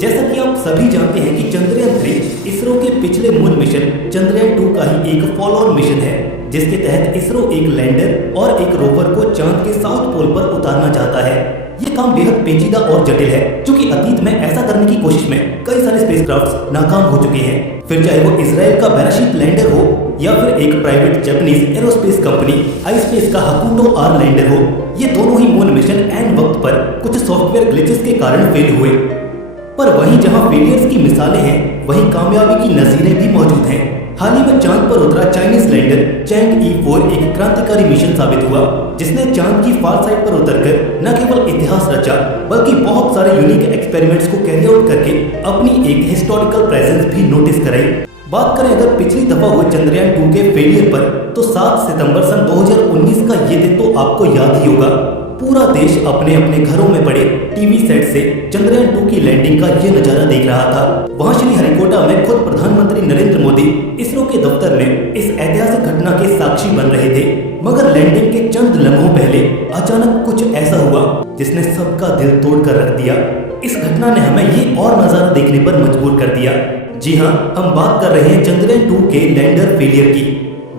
जैसा कि आप सभी जानते हैं कि चंद्रयान 3 इसरो के पिछले मून मिशन चंद्रयान 2 का ही एक फॉलो ऑन मिशन है, जिसके तहत इसरो एक लैंडर और एक रोवर को चांद के साउथ पोल पर उतारना चाहता है। ये काम बेहद पेचीदा और जटिल है, क्योंकि अतीत में ऐसा करने की कोशिश में कई सारे स्पेसक्राफ्ट्स नाकाम हो चुके हैं। फिर चाहे वो इसराइल का पैराशूट लैंडर हो या फिर एक private Japanese aerospace company ispace का हाकुंडो आर लैंडर हो, ये दोनों ही मून मिशन एन वक्त पर कुछ सॉफ्टवेयर ग्लिचेस के कारण फेल हुए। पर वहीं जहां फेलियर्स की मिसालें हैं, वहीं कामयाबी की नजीरें भी मौजूद हैं। हाल ही में चांद पर उतरा चाइनीज लैंडर चैंग ई4 एक क्रांतिकारी मिशन साबित हुआ, जिसने चांद की फार साइड पर उतरकर न केवल इतिहास रचा, बल्कि बहुत सारे यूनिक एक्सपेरिमेंट्स को कैरी आउट करके अपनी एक हिस्टोरिकल प्रेजेंस भी नोटिस कराई। बात करें अगर पिछली दफा हुए चंद्रयान 2 के फेलियर पर, तो 7 सितंबर सन 2019 का ये दिन तो आपको याद ही होगा। पूरा देश अपने अपने घरों में पड़े टीवी सेट से चंद्रयान 2 की लैंडिंग का ये नजारा देख रहा था। वहां श्रीहरिकोटा में खुद प्रधानमंत्री नरेंद्र मोदी इसरो के दफ्तर में इस ऐतिहासिक घटना के साक्षी बन रहे थे। मगर लैंडिंग के चंद लम्हों पहले अचानक कुछ ऐसा हुआ जिसने सबका दिल तोड़ कर रख दिया। इस घटना ने हमें ये और नजारा देखने पर मजबूर कर दिया। जी हाँ, हम बात कर रहे हैं चंद्रयान 2 के लैंडर फेलियर की।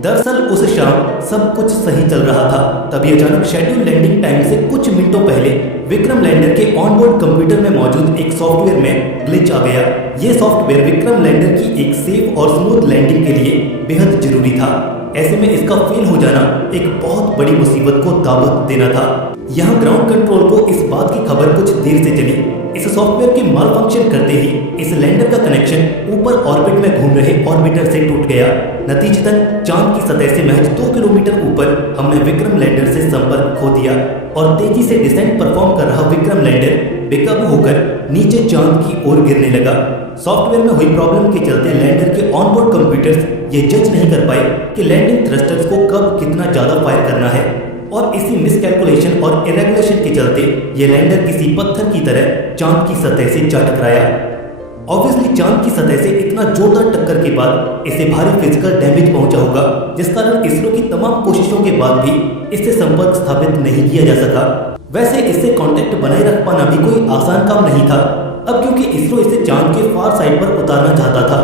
दरअसल उस शाम सब कुछ सही चल रहा था, तभी अचानक शेड्यूल लैंडिंग टाइम से कुछ मिनटों पहले विक्रम लैंडर के ऑनबोर्ड कंप्यूटर में मौजूद एक सॉफ्टवेयर में ग्लिच आ गया। ये सॉफ्टवेयर विक्रम लैंडर की एक सेफ और स्मूथ लैंडिंग के लिए बेहद जरूरी था। ऐसे में इसका फेल हो जाना एक बहुत बड़ी मुसीबत को दावत देना था। यहाँ ग्राउंड कंट्रोल को इस बात की खबर कुछ देर से चली। इस सॉफ्टवेयर के माल फंक्शन करते ही इस लैंडर का कनेक्शन ऊपर ऑर्बिट में घूम रहे ऑर्बिटर से टूट गया। नतीजतन चांद की सतह से महज 2 किलोमीटर ऊपर हमने विक्रम लैंडर से संपर्क खो दिया और तेजी से डिसेंट परफॉर्म कर रहा विक्रम लैंडर बेकाबू होकर नीचे चांद की ओर गिरने लगा। सॉफ्टवेयर में हुई प्रॉब्लम के चलते लैंडर के ऑनबोर्ड कंप्यूटर्स ये जज नहीं कर पाए कि लैंडिंग थ्रस्टर्स को कब कितना ज्यादा फायर करना है, और इसी मिसकैलकुलेशन और इरेगुलेशन के चलते ये लैंडर किसी पत्थर की तरह चांद की सतह से जा टकराया। ऑब्वियसली चांद की सतह से इतना जोरदार टक्कर के बाद इसे भारी फिजिकल डैमेज पहुंचा होगा, जिस कारण इसरो की तमाम कोशिशों के बाद भी इससे संपर्क स्थापित नहीं किया जा सका। वैसे इससे कांटेक्ट बनाए रख पाना भी कोई आसान काम नहीं था, अब क्योंकि इसरो इसे चांद के फार साइड पर उतारना चाहता था।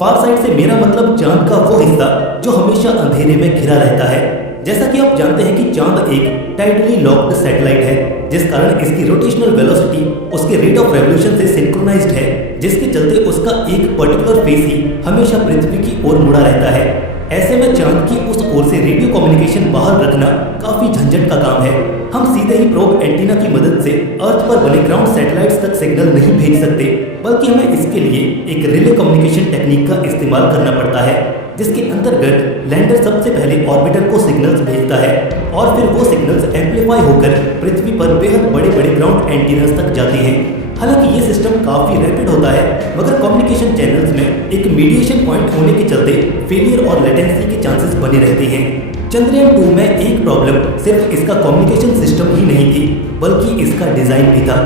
फार साइड से मेरा मतलब चांद का वो हिस्सा जो हमेशा अंधेरे में घिरा रहता है। जैसा कि आप जानते हैं कि चांद एक टाइटली लॉक्ड सैटेलाइट है, जिस कारण इसकी रोटेशनल वेलोसिटी उसके रेट ऑफ रेवोल्यूशन से सिंक्रोनाइज्ड है, जिसके चलते उसका एक पर्टिकुलर फेस ही हमेशा पृथ्वी की ओर मुड़ा रहता है। ऐसे में चांद की उस ओर से रेडियो कम्युनिकेशन बाहर रखना काफी झंझट का काम है। हम सीधे ही प्रोब एंटीना की मदद से अर्थ पर बने ग्राउंड सैटेलाइट्स तक सिग्नल नहीं भेज सकते, बल्कि हमें इसके लिए एक रिले कम्युनिकेशन टेक्निक का इस्तेमाल करना पड़ता है, जिसके अंतर्गत लैंडर सबसे पहले ऑर्बिटर को सिग्नल्स भेजता है और फिर वो सिग्नल्स एम्पलीफाई होकर पृथ्वी पर बेहद बड़े बड़े ग्राउंड एंटीनास तक जाते हैं। हालांकि ये सिस्टम काफी रैपिड होता है, मगर कम्युनिकेशन चैनल्स में एक मीडिएशन पॉइंट होने के चलते फेलियर और लेटेंसी के चांसेस बने रहते हैं। चंद्रयान 2 में एक प्रॉब्लम सिर्फ इसका कम्युनिकेशन सिस्टम ही नहीं थी, बल्कि इसका डिजाइन भी था।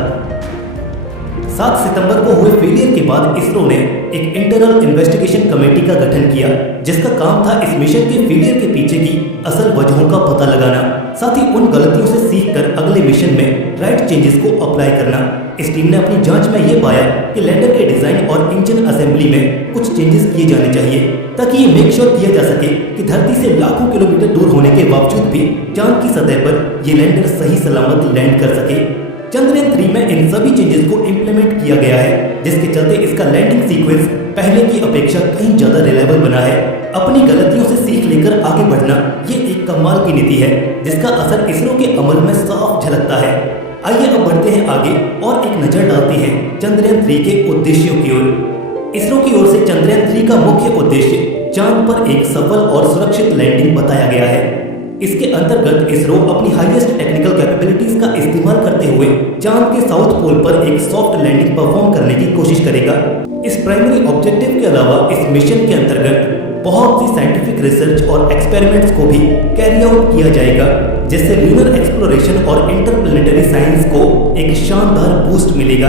7 सितंबर को हुए फेलियर के बाद इसरो ने एक इंटरनल इन्वेस्टिगेशन कमेटी का गठन किया, जिसका काम था इस मिशन के फेलियर के पीछे की असल वजहों का पता लगाना, साथ ही उन गलतियों से सीखकर अगले मिशन में राइट चेंजेस को अप्लाई करना। इस टीम ने अपनी जांच में ये पाया कि लैंडर के डिजाइन और इंजन असेंबली में कुछ चेंजेस किए जाने चाहिए, ताकि ये मेक श्योर किया जा सके कि धरती से लाखों किलोमीटर दूर होने के बावजूद भी चांद की सतह पर ये लैंडर सही सलामत लैंड कर सके। चंद्रयान 3 में इन सभी चेंजेस को इम्प्लीमेंट किया गया है, जिसके चलते इसका लैंडिंग सीक्वेंस पहले की अपेक्षा कहीं ज्यादा रिलायबल बना है। अपनी गलतियों से सीख लेकर आगे बढ़ना ये एक कमाल की नीति है, जिसका असर इसरो के अमल में साफ झलकता है। आइए अब बढ़ते हैं आगे और एक नजर डालते हैं चंद्रयान 3 के उद्देश्यों की ओर। इसरो की ओर से चंद्रयान 3 का मुख्य उद्देश्य चांद पर एक सफल और सुरक्षित लैंडिंग बताया गया है। इसके अंतर्गत इसरो अपनी हाईएस्ट टेक्निकल कैपेबिलिटीज का इस्तेमाल करते हुए चांद के साउथ पोल पर एक सॉफ्ट लैंडिंग परफॉर्म करने की कोशिश करेगा। इस प्राइमरी ऑब्जेक्टिव के अलावा इस मिशन के अंतर्गत बहुत सी साइंटिफिक रिसर्च और एक्सपेरिमेंट्स को भी कैरी आउट किया जाएगा, जिससे ल्यूनर एक्सप्लोरेशन और इंटरप्लेनेटरी साइंस को एक शानदार बूस्ट मिलेगा।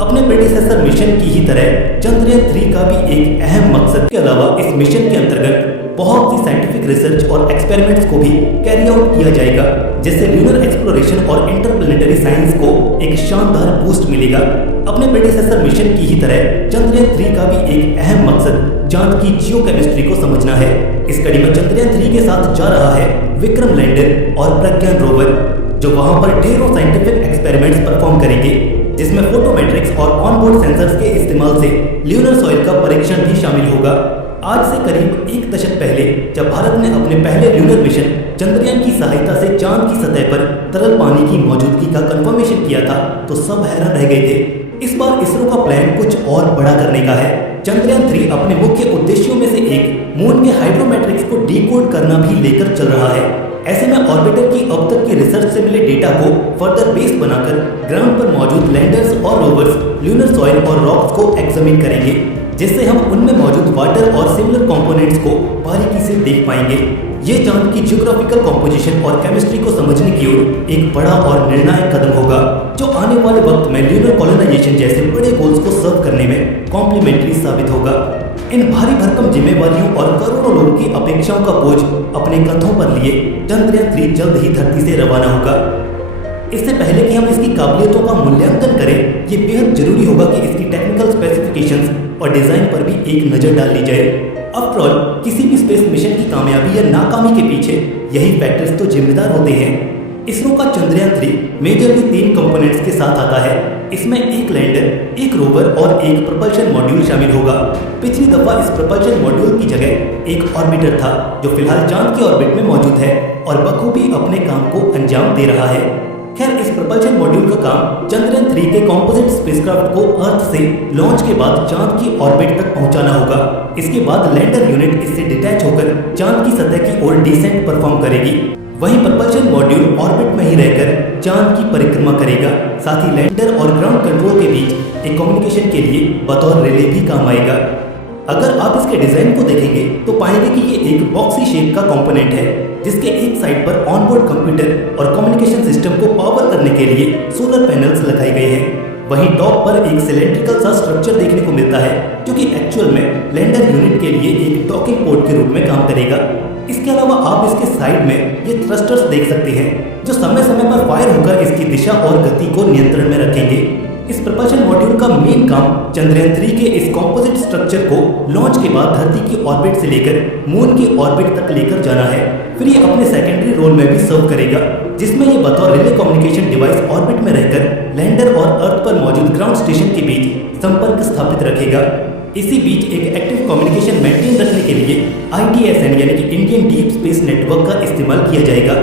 अपने प्रेडिसेसर मिशन की ही तरह चंद्रयान 3 का भी एक अहम मकसद के अलावा इस मिशन के अंतर्गत बहुत सी साइंटिफिक रिसर्च और एक्सपेरिमेंट्स को भी कैरी आउट किया जाएगा, जिससे ल्यूनर एक्सप्लोरेशन और इंटरप्लेनेटरी साइंस को एक शानदार बूस्ट मिलेगा। अपने प्रेडिसेसर मिशन की ही तरह चंद्रयान 3 का भी एक अहम मकसद चांद की जियोकेमिस्ट्री को समझना है। इस कड़ी में चंद्रयान 3 के साथ जा रहा है विक्रम लैंडर और प्रज्ञान रोवर, जो वहां पर ढेरों साइंटिफिक एक्सपेरिमेंट्स परफॉर्म करेंगे, जिसमें फोटोमेट्रिक्स और ऑनबोर्ड सेंसर्स के इस्तेमाल से ल्यूनर सॉइल का परीक्षण भी शामिल होगा। आज से करीब एक दशक पहले जब भारत ने अपने पहले ल्यूनर मिशन चंद्रयान की सहायता से चांद की सतह पर तरल पानी की मौजूदगी का कंफर्मेशन किया था, तो सब हैरान रह गए थे। इस बार इसरो का प्लान कुछ और बड़ा करने का है। चंद्रयान 3 अपने मुख्य उद्देश्यों में से एक मून के हाइड्रोमेट्रिक्स को डिकोड करना भी लेकर चल रहा है। ऐसे में ऑर्बिटर की अब तक की रिसर्च से मिले डेटा को फर्दर बेस बनाकर ग्राउंड पर मौजूद लैंडर्स और रोवर्स ल्यूनर सॉइल और रॉक्स को एग्जामिन करेंगे, जिससे हम उनमें मौजूद वाटर और सिमिलर कंपोनेंट्स को बारीकी से देख पाएंगे। ये चांद की जियोग्राफिकल कॉम्पोजिशन और केमिस्ट्री को समझने की ओर एक बड़ा और निर्णायक कदम होगा, जो आने वाले वक्त में ल्यूनर कॉलोनाइजेशन जैसे बड़े गोल्स को सर्व करने में कॉम्प्लीमेंट्री साबित होगा। इन भारी भरकम जिम्मेवारियों और करोड़ों लोगों की अपेक्षाओं का बोझ अपने कंधों पर लिए चंद्रयान 3 जल्द ही धरती से रवाना होगा। इससे पहले कि हम इसकी काबिलियतों का मूल्यांकन करें, ये बेहद जरूरी होगा कि इसकी टेक्निकल स्पेसिफिकेशंस और डिजाइन पर भी एक नजर डाल ली जाए। आफ्टर ऑल, किसी भी स्पेस मिशन की कामयाबी या नाकामी के पीछे यही फैक्टर्स तो जिम्मेदार होते हैं। इसरो का चंद्रयान 3 मेजरली 3 कंपोनेंट्स के साथ आता है। इसमें एक लैंडर, एक रोवर और एक propulsion मॉड्यूल शामिल होगा। पिछली दफा इस propulsion मॉड्यूल की जगह एक ऑर्बिटर था, जो फिलहाल चांद के ऑर्बिट में मौजूद है और बखूबी अपने काम को अंजाम दे रहा है। खैर, इस propulsion मॉड्यूल का काम चंद्रयान 3 के कॉम्पोजिट स्पेसक्राफ्ट को अर्थ से लॉन्च के बाद चांद की ऑर्बिट तक पहुंचाना होगा। इसके बाद लैंडर यूनिट इससे डिटैच होकर चांद की सतह की ओर डिसेंट परफॉर्म करेगी। वहीं propulsion मॉड्यूल ऑर्बिट में ही रहकर चांद की परिक्रमा करेगा। साथ ही लैंडर और ग्राउंड कंट्रोल के बीच एक कम्युनिकेशन के लिए बतौर रिले भी काम आएगा। अगर आप इसके डिजाइन को देखेंगे तो पाएंगे कि ये एक बॉक्सी शेप का कंपोनेंट है, जिसके एक साइड पर ऑनबोर्ड कंप्यूटर और कम्युनिकेशन सिस्टम को पावर करने के लिए सोलर पैनल्स लगाए गए हैं। वहीं टॉप पर एक सिलेंड्रिकल सा स्ट्रक्चर देखने को मिलता है, जो कि एक्चुअल में लैंडर यूनिट के लिए एक डॉकिंग पोर्ट के रूप में काम करेगा। इसके अलावा आप इसके साइड में ये थ्रस्टर्स देख सकते हैं, जो समय समय पर फायर होकर इसकी दिशा और गति को नियंत्रण में रखेंगे। इस propulsion मॉड्यूल का मेन काम चंद्रयान 3 के इस कॉम्पोजिट स्ट्रक्चर को लॉन्च के बाद धरती की ऑर्बिट से लेकर मून की ऑर्बिट तक लेकर जाना है। फिर ये अपने सेकेंडरी रोल में भी सर्व करेगा, जिसमें ये बतौर रिले कम्युनिकेशन डिवाइस ऑर्बिट में रहकर लैंडर और अर्थ पर मौजूद ग्राउंड स्टेशन के बीच संपर्क स्थापित रखेगा। इसी बीच एक एक्टिव कम्युनिकेशन मेंटेन रखने के लिए ITSN यानी कि इंडियन डीप स्पेस नेटवर्क का इस्तेमाल किया जाएगा।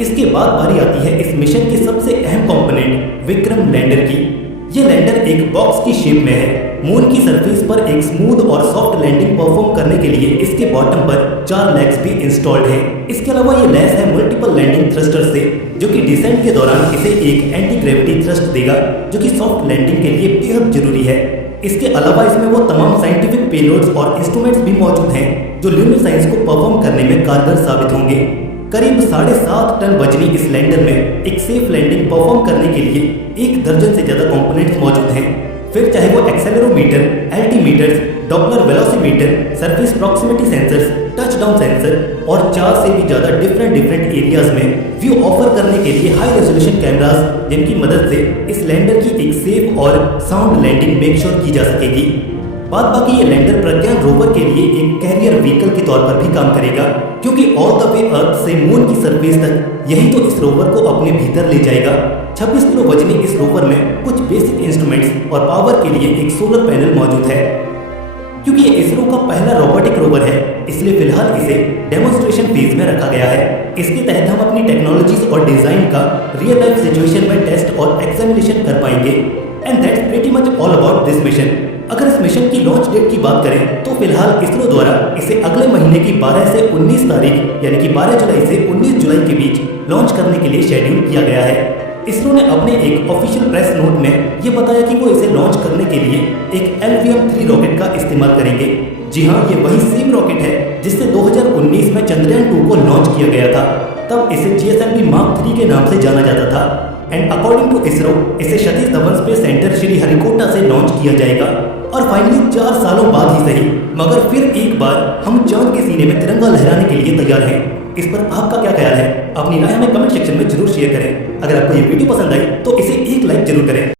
इसके बाद बारी आती है इस मिशन के सबसे अहम कंपोनेंट विक्रम लैंडर की। ये लैंडर एक बॉक्स की शेप में है। मून की सरफेस पर एक स्मूथ और सॉफ्ट लैंडिंग परफॉर्म करने के लिए इसके बॉटम पर 4 लेग्स भी इंस्टॉल्ड है। इसके अलावा ये लैस है मल्टीपल लैंडिंग थ्रस्टर से, जो कि डिसेंट के दौरान इसे एक एंटी ग्रेविटी थ्रस्ट देगा, जो कि सॉफ्ट लैंडिंग के लिए बेहद जरूरी है। इसके अलावा इसमें वो तमाम साइंटिफिक पेलोड्स और इंस्ट्रूमेंट्स भी मौजूद हैं, जो ल्यूनर साइंस को परफॉर्म करने में कारगर साबित होंगे। करीब 7.5 टन वजनी इस लैंडर में एक सेफ लैंडिंग परफॉर्म करने के लिए 1 दर्जन से ज्यादा कंपोनेंट्स मौजूद हैं। फिर चाहे वो accelerometer, altimeters, Doppler velocimeter, surface proximity sensors, touchdown sensor और 4 से भी ज्यादा डिफरेंट एरियाज में व्यू ऑफर करने के लिए हाई रेजोल्यूशन कैमरास, जिनकी मदद से इस लैंडर की एक सेफ और साउंड लैंडिंग मेक श्योर की जा सकेगी। बाद बाकी ये लैंडर प्रज्ञान रोवर के लिए एक कैरियर व्हीकल के तौर पर भी काम करेगा, क्योंकि ऑल द वे अर्थ से मून की सरफेस तक यही तो इस रोवर को अपने भीतर ले जाएगा। 26 किलो वजनी इस रोवर में कुछ बेसिक इंस्ट्रूमेंट्स और पावर के लिए एक सोलर पैनल मौजूद है। क्योंकि ये इसरो का पहला रोबोटिक रोवर है, इसलिए फिलहाल इसे डेमोन्स्ट्रेशन फेज में रखा गया है। इसके तहत हम अपनी टेक्नोलॉजीज और डिजाइन का रियल लाइफ सिचुएशन में टेस्ट और एग्जामिनेशन कर पाएंगे। And that's pretty much all about this mission. अगर इस मिशन की लॉन्च डेट की बात करें तो फिलहाल इसरो द्वारा इसे अगले महीने की 12 से 19 तारीख यानी कि 12 जुलाई से 19 जुलाई के बीच लॉन्च करने के लिए शेड्यूल किया गया है। इसरो ने अपने एक ऑफिशियल प्रेस नोट में ये बताया कि वो इसे लॉन्च करने के लिए एक LVM-3 रॉकेट का इस्तेमाल करेंगे। जी हाँ, ये वही सेम रॉकेट है जिससे 2019 में चंद्रयान 2 को लॉन्च किया गया था। तब इसे GSLV Mark 3 के नाम से जाना जाता था। एंड अकॉर्डिंग टू इसरो इसे सतीश धवन स्पेस सेंटर श्रीहरिकोटा से लॉन्च किया जाएगा। और फाइनली 4 सालों बाद ही सही मगर फिर एक बार हम चांद के सीने में तिरंगा लहराने के लिए तैयार हैं। इस पर आपका क्या ख्याल है? अपनी राय हमें कमेंट सेक्शन में जरूर शेयर करें। अगर आपको ये वीडियो पसंद आई तो इसे एक लाइक जरूर करें।